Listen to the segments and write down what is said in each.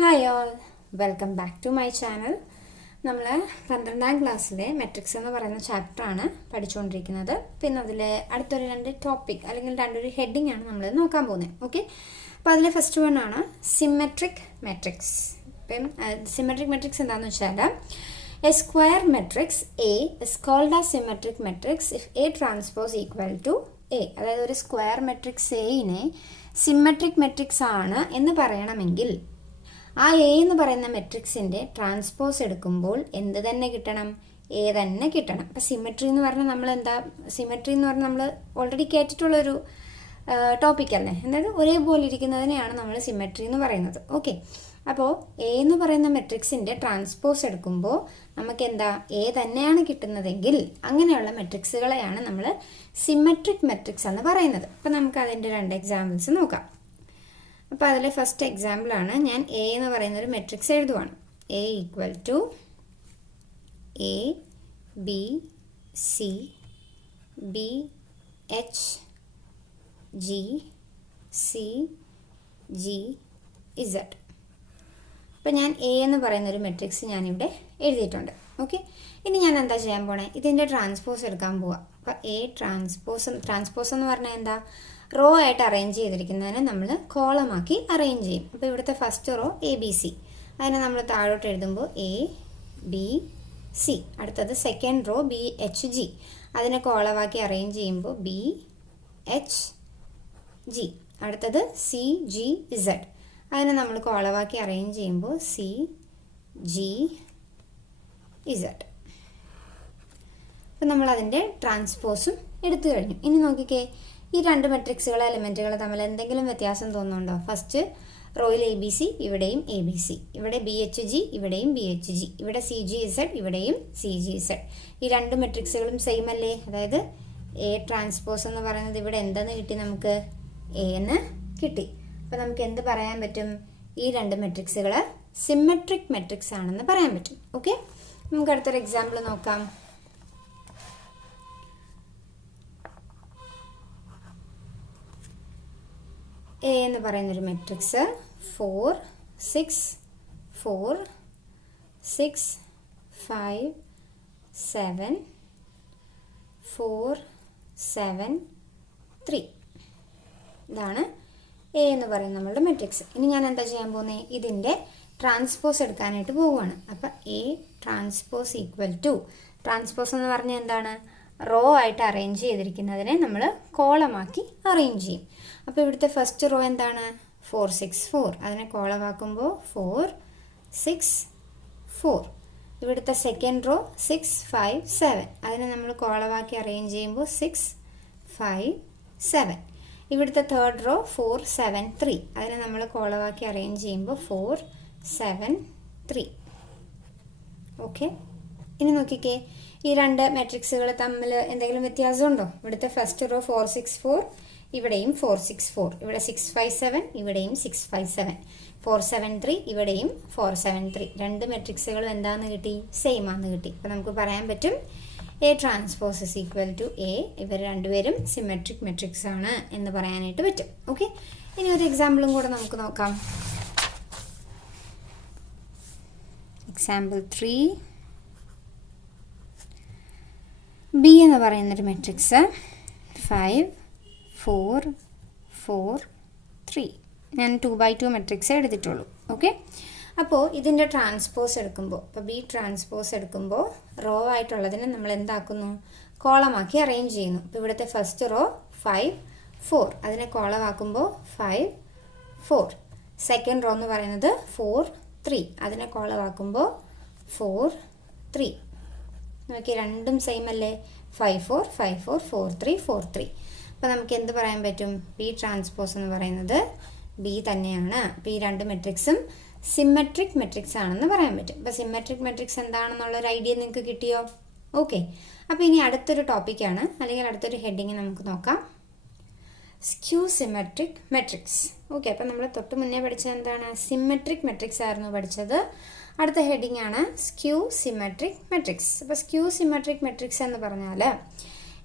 Hi all, welcome back to my channel. നമ്മൾ 12ാം ക്ലാസ്സിലെ മെട്രിക്സ് എന്ന് പറയുന്ന ചാപ്റ്ററാണ് പഠിച്ചുകൊണ്ടിരിക്കുന്നത്. പിന്നെ അതിൽ അടുത്തൊരു 2 ടോപ്പിക് അല്ലെങ്കിൽ 2 ഹെഡിങ് ആണ് നമ്മൾ നോക്കാൻ പോകുന്നത്. ഓക്കെ, അപ്പോൾ അതിൽ ഫസ്റ്റ് വൺ ആണ് സിമെട്രിക് മെട്രിക്സ്. ഇപ്പം സിമെട്രിക് മെട്രിക്സ് എന്താണെന്ന് വെച്ചാൽ A square matrix A is called as symmetric matrix if A transpose equal to A. അതായത് ഒരു സ്ക്വയർ മെട്രിക്സ് എയിനെ സിമെട്രിക് മെട്രിക്സ് ആണ് എന്ന് പറയണമെങ്കിൽ ആ എ എന്ന് പറയുന്ന മെട്രിക്സിൻ്റെ ട്രാൻസ്പോസ് എടുക്കുമ്പോൾ എന്ത് തന്നെ കിട്ടണം? എ തന്നെ കിട്ടണം. അപ്പം സിമെട്രി എന്ന് പറഞ്ഞാൽ സിമെട്രി എന്ന് പറഞ്ഞാൽ നമ്മൾ ഓൾറെഡി കേട്ടിട്ടുള്ളൊരു ടോപ്പിക്കല്ലേ. അതായത് ഒരേപോലെ ഇരിക്കുന്നതിനെയാണ് നമ്മൾ സിമെട്രി എന്ന് പറയുന്നത്. ഓക്കെ, അപ്പോൾ എ എന്ന് പറയുന്ന മെട്രിക്സിൻ്റെ ട്രാൻസ്പോസ് എടുക്കുമ്പോൾ നമുക്ക് എ തന്നെയാണ് കിട്ടുന്നതെങ്കിൽ അങ്ങനെയുള്ള മെട്രിക്സുകളെയാണ് നമ്മൾ സിമെട്രിക് മെട്രിക്സ് എന്ന് പറയുന്നത്. അപ്പം നമുക്ക് അതിൻ്റെ 2 എക്സാമ്പിൾസ് നോക്കാം. അപ്പോൾ അതിൽ ഫസ്റ്റ് എക്സാമ്പിളാണ് ഞാൻ എ എന്ന് പറയുന്ന ഒരു മെട്രിക്സ് എഴുതുവാണ്. A equal to A B C B H G C G Z. അപ്പോൾ ഞാൻ എ എന്ന് പറയുന്ന ഒരു മെട്രിക്സ് ഞാനിവിടെ എഴുതിയിട്ടുണ്ട്. ഓക്കെ, ഇനി ഞാൻ എന്താ ചെയ്യാൻ പോണേ? ഇതിൻ്റെ ട്രാൻസ്പോസ് എടുക്കാൻ പോവാം. അപ്പോൾ എ ട്രാൻസ്പോസ് എന്ന് പറഞ്ഞാൽ എന്താ? റോ ആയിട്ട് അറേഞ്ച് ചെയ്തിരിക്കുന്നതിനെ നമ്മൾ കോളമാക്കി അറേഞ്ച് ചെയ്യും. അപ്പോൾ ഇവിടുത്തെ first row A B C, അതിനെ നമ്മൾ താഴോട്ട് എഴുതുമ്പോൾ എ ബി സി. അടുത്തത് second row B H G, അതിനെ കോളമാക്കി അറേഞ്ച് ചെയ്യുമ്പോൾ ബി എച്ച് ജി. അടുത്തത് സി ജി ഇസഡ്, അതിനെ നമ്മൾ കോളമാക്കി അറേഞ്ച് ചെയ്യുമ്പോൾ സി ജി ഇസഡ്. അപ്പം നമ്മളതിൻ്റെ ട്രാൻസ്പോസും എടുത്തു കഴിഞ്ഞു. ഇനി നോക്കിക്കേ, ഈ 2 മെട്രിക്സുകളെ എലിമെൻറ്റുകൾ തമ്മിൽ എന്തെങ്കിലും വ്യത്യാസം തോന്നുന്നുണ്ടോ? ഫസ്റ്റ് റോയിൽ എ ബി സി, ഇവിടെയും എ ബി സി, ഇവിടെ ബി എച്ച് ജി, ഇവിടെയും ബി എച്ച് ജി, ഇവിടെ സി ജി ഇസഡ്, ഇവിടെയും സി ജി ഇസഡ്. ഈ 2 മെട്രിക്സുകളും സെയിം അല്ലേ? അതായത് എ ട്രാൻസ്പോസ് എന്ന് പറയുന്നത് ഇവിടെ എന്തെന്ന് കിട്ടി? നമുക്ക് എ എന്ന് കിട്ടി. അപ്പോൾ നമുക്ക് എന്ത് പറയാൻ പറ്റും? ഈ 2 മെട്രിക്സുകൾ സിമെട്രിക് മെട്രിക്സ് ആണെന്ന് പറയാൻ പറ്റും. ഓക്കെ, നമുക്ക് അടുത്തൊരു എക്സാമ്പിൾ നോക്കാം. എ എന്ന് പറയുന്നൊരു മെട്രിക്സ് 4 6 4 6 5 7 4 7 3. ഇതാണ് എ എന്ന് പറയുന്ന നമ്മളുടെ മെട്രിക്സ്. ഇനി ഞാൻ എന്താ ചെയ്യാൻ പോകുന്നത്? ഇതിൻ്റെ ട്രാൻസ്പോസ് എടുക്കാനായിട്ട് പോവുകയാണ്. അപ്പം A transpose equal to, transpose എന്ന് പറഞ്ഞാൽ എന്താണ്? റോ ആയിട്ട് അറേഞ്ച് ചെയ്തിരിക്കുന്നതിനെ നമ്മൾ കോളമാക്കി അറേഞ്ച് ചെയ്യും. അപ്പോൾ ഇവിടുത്തെ ഫസ്റ്റ് റോ എന്താണ്? 4 6 4, അതിനെ കോളമാക്കുമ്പോൾ 4 6 4. ഇവിടുത്തെ സെക്കൻഡ് റോ 6 5 7, അതിനെ നമ്മൾ കോളമാക്കി അറേഞ്ച് ചെയ്യുമ്പോൾ 6 5 7. ഇവിടുത്തെ തേർഡ് റോ 4 7 3, അതിനെ നമ്മൾ കോളമാക്കി അറേഞ്ച് ചെയ്യുമ്പോൾ 4 7 3. ഓക്കെ, ഇനി നോക്കിക്കേ, ഈ 2 മെട്രിക്സുകൾ തമ്മിൽ എന്തെങ്കിലും വ്യത്യാസമുണ്ടോ? ഇവിടുത്തെ ഫസ്റ്റ് റോ 4 6 4, ഇവിടെയും 4 6 4, ഇവിടെ 6 5 7, ഇവിടെയും 6 5 7, 4 7 3, ഇവിടെയും 4 7 3. 2 മെട്രിക്സുകളും എന്താണെന്ന് കിട്ടി? സെയിം ആണെന്ന് കിട്ടി. അപ്പോൾ നമുക്ക് പറയാൻ പറ്റും A transpose is equal to A. ഇവർ രണ്ടുപേരും സിമെട്രിക് മെട്രിക്സ് ആണ് എന്ന് പറയാനായിട്ട് പറ്റും. ഓക്കെ, ഇനി ഒരു എക്സാമ്പിളും കൂടെ നമുക്ക് നോക്കാം. എക്സാമ്പിൾ 3. ബി എന്ന് പറയുന്നൊരു മെട്രിക്സ് 5 4 4 3. ഞാൻ 2x2 മെട്രിക്സ് എടുത്തിട്ടുള്ളൂ. ഓക്കെ, അപ്പോൾ ഇതിൻ്റെ ട്രാൻസ്പോസ് എടുക്കുമ്പോൾ, ഇപ്പോൾ ബി ട്രാൻസ്പോസ് എടുക്കുമ്പോൾ റോ ആയിട്ടുള്ളതിനെ നമ്മൾ എന്താക്കുന്നു? കോളമാക്കി അറേഞ്ച് ചെയ്യുന്നു. അപ്പോൾ ഇവിടുത്തെ ഫസ്റ്റ് റോ 5 4, അതിനെ കോളമാക്കുമ്പോൾ 5 4. സെക്കൻഡ് റോ എന്ന് പറയുന്നത് 4 3, അതിനെ കോളമാക്കുമ്പോൾ 4 3. നോക്കി, രണ്ടും സെയിം അല്ലേ? 5 4 5 4 4 3 4 3. അപ്പോൾ നമുക്ക് എന്ത് പറയാൻ പറ്റും? ബി ട്രാൻസ്പോസ് എന്ന് പറയുന്നത് ബി തന്നെയാണ്. അപ്പോൾ ഈ 2 മെട്രിക്സും സിമെട്രിക് മെട്രിക്സ് ആണെന്ന് പറയാൻ പറ്റും. അപ്പോൾ സിമെട്രിക് മെട്രിക്സ് എന്താണെന്നുള്ളൊരു ഐഡിയ നിങ്ങൾക്ക് കിട്ടിയോ? ഓക്കെ, അപ്പോൾ ഇനി അടുത്തൊരു ടോപ്പിക്കാണ്, അല്ലെങ്കിൽ അടുത്തൊരു ഹെഡിങ് നമുക്ക് നോക്കാം. Skew symmetric matrix. ഓക്കെ, അപ്പോൾ നമ്മൾ തൊട്ട് മുന്നേ പഠിച്ചത് എന്താണ്? സിമെട്രിക് മെട്രിക്സ് ആയിരുന്നു പഠിച്ചത്. അടുത്ത ഹെഡിങ് ആണ് സ്ക്യൂ സിമെട്രിക് മെട്രിക്സ്. അപ്പോൾ സ്ക്യൂ സിമെട്രിക് മെട്രിക്സ് എന്ന് പറഞ്ഞാൽ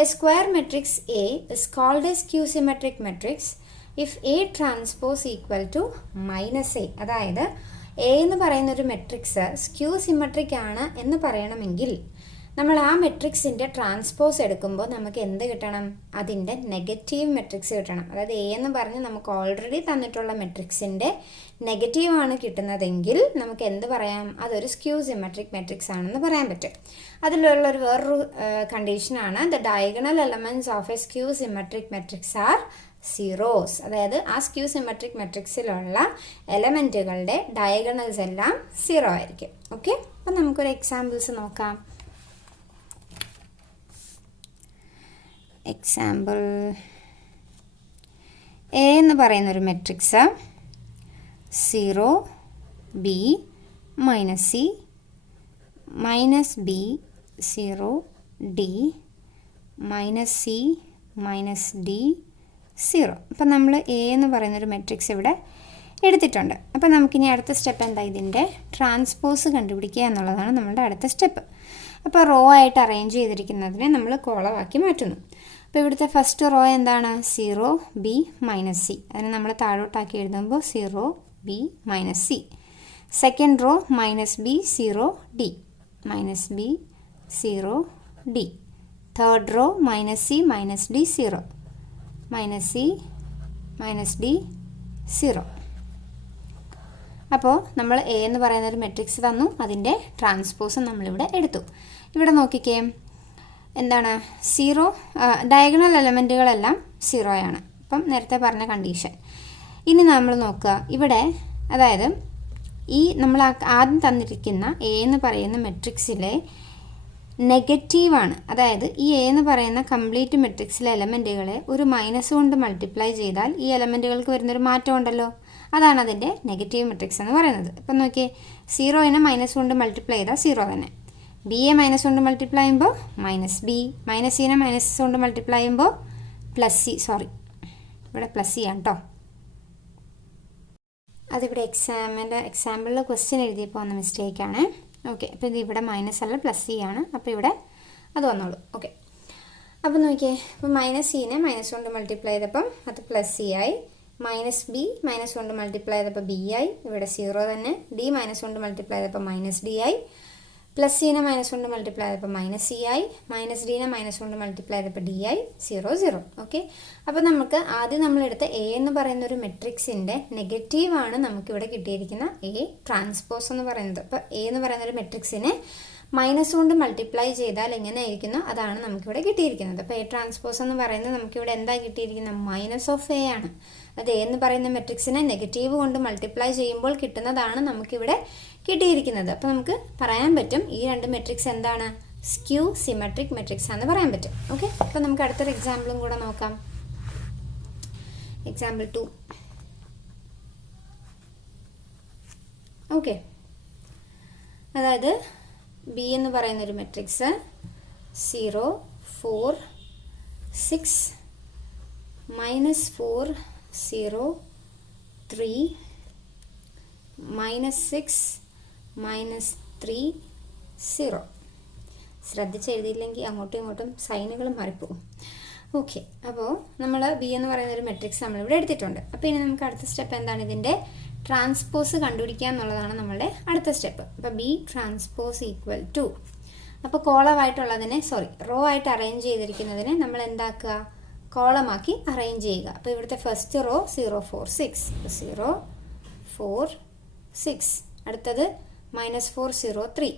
A square matrix A is called a skew symmetric matrix if A transpose equal to minus A. അതായത് എ എന്ന് പറയുന്ന ഒരു മെട്രിക്സ് സ്ക്യൂ സിമെട്രിക് ആണ് എന്ന് പറയണമെങ്കിൽ നമ്മൾ ആ മെട്രിക്സിൻ്റെ ട്രാൻസ്പോസ് എടുക്കുമ്പോൾ നമുക്ക് എന്ത് കിട്ടണം? അതിൻ്റെ നെഗറ്റീവ് മെട്രിക്സ് കിട്ടണം. അതായത് എ എന്ന് പറഞ്ഞ് നമുക്ക് ഓൾറെഡി തന്നിട്ടുള്ള മെട്രിക്സിൻ്റെ നെഗറ്റീവാണ് കിട്ടുന്നതെങ്കിൽ നമുക്ക് എന്ത് പറയാം? അതൊരു സ്ക്യൂ സിമെട്രിക് മെട്രിക്സ് ആണെന്ന് പറയാൻ പറ്റും. അതിലുള്ളൊരു വേറൊരു കണ്ടീഷനാണ് the diagonal elements of A skew symmetric matrix R zeros. അതായത് ആ സ്ക്യൂ സിമെട്രിക് മെട്രിക്സിലുള്ള എലമെൻറ്റുകളുടെ ഡയഗണൽസ് എല്ലാം സീറോ ആയിരിക്കും. ഓക്കെ, അപ്പം നമുക്കൊരു എക്സാമ്പിൾസ് നോക്കാം. എക്സാമ്പിൾ എ എന്ന് പറയുന്നൊരു matrix 0 b -c -b 0 d -c -d 0. അപ്പം നമ്മൾ എ എന്ന് പറയുന്നൊരു മെട്രിക്സ് ഇവിടെ എടുത്തിട്ടുണ്ട്. അപ്പം നമുക്കിനി അടുത്ത സ്റ്റെപ്പ് എന്താ? ഇതിൻ്റെ ട്രാൻസ്പോസ് കണ്ടുപിടിക്കുക എന്നുള്ളതാണ് നമ്മളുടെ അടുത്ത സ്റ്റെപ്പ്. അപ്പോൾ റോ ആയിട്ട് അറേഞ്ച് ചെയ്തിരിക്കുന്നതിനെ നമ്മൾ കോളമാക്കി മാറ്റുന്നു. അപ്പോൾ ഇവിടുത്തെ ഫസ്റ്റ് റോ എന്താണ്? 0 b -c. അതിനെ നമ്മൾ താഴോട്ടാക്കി എഴുതുമ്പോൾ 0 b -c. Second row -b 0 d -b 0 d. Third row -c -d 0 -c -d 0. അപ്പോൾ നമ്മൾ എ എന്ന് പറയുന്ന ഒരു മെട്രിക്സ് തന്നു, അതിൻ്റെ ട്രാൻസ്പോസും നമ്മളിവിടെ എടുത്തു. ഇവിടെ നോക്കിക്കേ, എന്താണ്? 0 ഡയഗണൽ എലമെൻറ്റുകളെല്ലാം 0 ആണ്. അപ്പം നേരത്തെ പറഞ്ഞ കണ്ടീഷൻ. ഇനി നമ്മൾ നോക്കുക ഇവിടെ, അതായത് ഈ നമ്മൾ ആദ്യം തന്നിരിക്കുന്ന എ എന്ന് പറയുന്ന മെട്രിക്സിലെ നെഗറ്റീവാണ്. അതായത് ഈ എ എന്ന് പറയുന്ന കംപ്ലീറ്റ് മെട്രിക്സിലെ എലമെൻറ്റുകളെ ഒരു മൈനസ് കൊണ്ട് മൾട്ടിപ്ലൈ ചെയ്താൽ ഈ എലമെൻറ്റുകൾക്ക് വരുന്നൊരു മാറ്റം ഉണ്ടല്ലോ, അതാണ് അതിൻ്റെ നെഗറ്റീവ് മെട്രിക്സ് എന്ന് പറയുന്നത്. ഇപ്പം നോക്കിയേ, 0നെ മൈനസ് കൊണ്ട് മൾട്ടിപ്ലൈ ചെയ്താൽ 0 തന്നെ. ബിയെ മൈനസ് കൊണ്ട് മൾട്ടിപ്ലൈ ചെയ്യുമ്പോൾ -b, -cനെ മൈനസ് കൊണ്ട് മൾട്ടിപ്ലൈ ചെയ്യുമ്പോൾ +c. സോറി, ഇവിടെ +c ആണ് കേട്ടോ. അതിവിടെ എക്സാമ്പിളിൽ ക്വസ്റ്റ്യൻ എഴുതിയപ്പോൾ വന്ന മിസ്റ്റേക്കാണ്. ഓക്കെ, അപ്പോൾ ഇത് ഇവിടെ മൈനസ് അല്ല +c ആണ്. അപ്പോൾ ഇവിടെ അത് വന്നോളൂ. ഓക്കെ, അപ്പോൾ നോക്കിയേ, അപ്പോൾ -cനെ മൈനസ് കൊണ്ട് മൾട്ടിപ്ലൈ ചെയ്തപ്പം അത് +c ആയി. -b മൈനസ് കൊണ്ട് മൾട്ടിപ്ലൈ ചെയ്തപ്പോൾ b ആയി. ഇവിടെ 0 തന്നെ. d മൈനസ് കൊണ്ട് മൾട്ടിപ്ലൈ ചെയ്തപ്പോൾ -d ആയി. +cനെ മൈനസ് കൊണ്ട് മൾട്ടിപ്ലൈ ചെയ്തപ്പോൾ -c ആയി. -dനെ മൈനസ് കൊണ്ട് മൾട്ടിപ്ലൈ ചെയ്തപ്പോൾ d ആയി. 0 0. ഓക്കെ, അപ്പോൾ നമുക്ക് ആദ്യം നമ്മളെടുത്ത എ എന്ന് പറയുന്ന ഒരു മെട്രിക്സിൻ്റെ നെഗറ്റീവാണ് നമുക്കിവിടെ കിട്ടിയിരിക്കുന്ന എ ട്രാൻസ്പോസ് എന്ന് പറയുന്നത്. അപ്പോൾ എ എന്ന് പറയുന്ന ഒരു മെട്രിക്സിനെ മൈനസ് കൊണ്ട് മൾട്ടിപ്ലൈ ചെയ്താൽ എങ്ങനെ ആയിരിക്കുന്നു, അതാണ് നമുക്കിവിടെ കിട്ടിയിരിക്കുന്നത്. അപ്പോൾ എ ട്രാൻസ്പോസ് എന്ന് പറയുന്നത് നമുക്കിവിടെ എന്താ കിട്ടിയിരിക്കുന്നത്? -(a) ആണ്. അത് എ എന്ന് പറയുന്ന മെട്രിക്സിനെ നെഗറ്റീവ് കൊണ്ട് മൾട്ടിപ്ലൈ ചെയ്യുമ്പോൾ കിട്ടുന്നതാണ് നമുക്കിവിടെ കിട്ടിയിരിക്കുന്നത്. അപ്പോൾ നമുക്ക് പറയാൻ പറ്റും ഈ രണ്ട് മെട്രിക്സ് എന്താണ്? സ്ക്യൂ സിമെട്രിക് മെട്രിക്സ് ആണെന്ന് പറയാൻ പറ്റും. ഓക്കെ, അപ്പോൾ നമുക്ക് അടുത്തൊരു എക്സാമ്പിളും കൂടെ നോക്കാം. എക്സാമ്പിൾ 2. ഓക്കെ, അതായത് ബി എന്ന് പറയുന്നൊരു മെട്രിക്സ് 0 4 6 -4 0 3 -6 -3 0. ശ്രദ്ധിച്ചെഴുതിയില്ലെങ്കിൽ അങ്ങോട്ടും ഇങ്ങോട്ടും സൈനുകൾ മാറിപ്പോകും. ഓക്കെ, അപ്പോൾ നമ്മൾ ബി എന്ന് പറയുന്നൊരു മെട്രിക്സ് നമ്മളിവിടെ എടുത്തിട്ടുണ്ട്. അപ്പോൾ ഇനി നമുക്ക് അടുത്ത സ്റ്റെപ്പ് എന്താണ്? ഇതിൻ്റെ ട്രാൻസ്പോസ് കണ്ടുപിടിക്കുക എന്നുള്ളതാണ് നമ്മളുടെ അടുത്ത സ്റ്റെപ്പ്. അപ്പോൾ ബി ട്രാൻസ്പോസ് ഈക്വൽ ടു, അപ്പോൾ കോളമായിട്ടുള്ളതിനെ റോ ആയിട്ട് അറേഞ്ച് ചെയ്തിരിക്കുന്നതിനെ നമ്മൾ എന്താക്കുക? കോളമാക്കി അറേഞ്ച് ചെയ്യുക. അപ്പോൾ ഇവിടുത്തെ ഫസ്റ്റ് റോ 0 4 6 0 4 6. അടുത്തത് -4 0 3.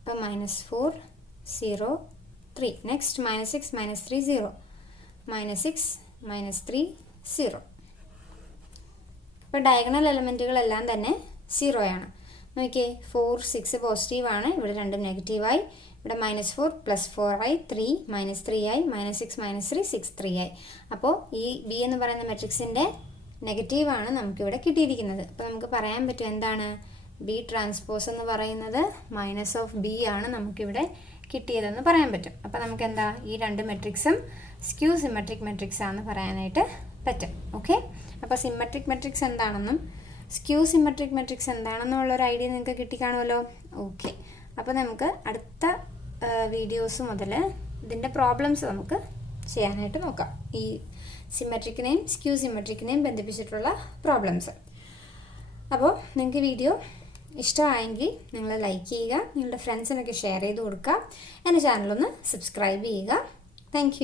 അപ്പോൾ -4 0 3. നെക്സ്റ്റ് -6 -3 0 -6 -3 0. ഇപ്പോൾ ഡയഗണൽ എലമെൻറ്റുകളെല്ലാം തന്നെ 0 ആണ്. നോക്കിയേ, 4 6 പോസിറ്റീവാണ്, ഇവിടെ രണ്ടും നെഗറ്റീവായി. ഇവിടെ -4 +4 ആയി, 3 -3 ആയി, -6 -3 6 3 ആയി. അപ്പോൾ ഈ ബി എന്ന് പറയുന്ന മെട്രിക്സിൻ്റെ നെഗറ്റീവാണ് നമുക്കിവിടെ കിട്ടിയിരിക്കുന്നത്. അപ്പോൾ നമുക്ക് പറയാൻ പറ്റും എന്താണ്? ബി ട്രാൻസ്പോസ് എന്ന് പറയുന്നത് -b ആണ് നമുക്കിവിടെ കിട്ടിയതെന്ന് പറയാൻ പറ്റും. അപ്പോൾ നമുക്ക് എന്താ? ഈ രണ്ട് മെട്രിക്സും സ്ക്യൂ സിമെട്രിക് മെട്രിക്സ് ആണെന്ന് പറയാനായിട്ട് പറ്റും. ഓക്കെ, അപ്പോൾ സിമെട്രിക് മെട്രിക്സ് എന്താണെന്നും സ്ക്യൂ സിമെട്രിക് മെട്രിക്സ് എന്താണെന്നുള്ളൊരു ഐഡിയ നിങ്ങൾക്ക് കിട്ടിക്കാണുമല്ലോ. ഓക്കെ, അപ്പോൾ നമുക്ക് അടുത്ത വീഡിയോസ് മുതൽ ഇതിൻ്റെ പ്രോബ്ലംസ് നമുക്ക് ചെയ്യാനായിട്ട് നോക്കാം. ഈ സിമെട്രിക്കിനെയും സ്ക്യൂ സിമെട്രിക്കിനെയും ബന്ധിപ്പിച്ചിട്ടുള്ള പ്രോബ്ലംസ്. അപ്പോൾ നിങ്ങൾക്ക് വീഡിയോ ഇഷ്ടമായെങ്കിൽ നിങ്ങൾ ലൈക്ക് ചെയ്യുക, നിങ്ങളുടെ ഫ്രണ്ട്സിനൊക്കെ ഷെയർ ചെയ്ത് കൊടുക്കുക, എൻ്റെ ചാനലൊന്ന് സബ്സ്ക്രൈബ് ചെയ്യുക. താങ്ക്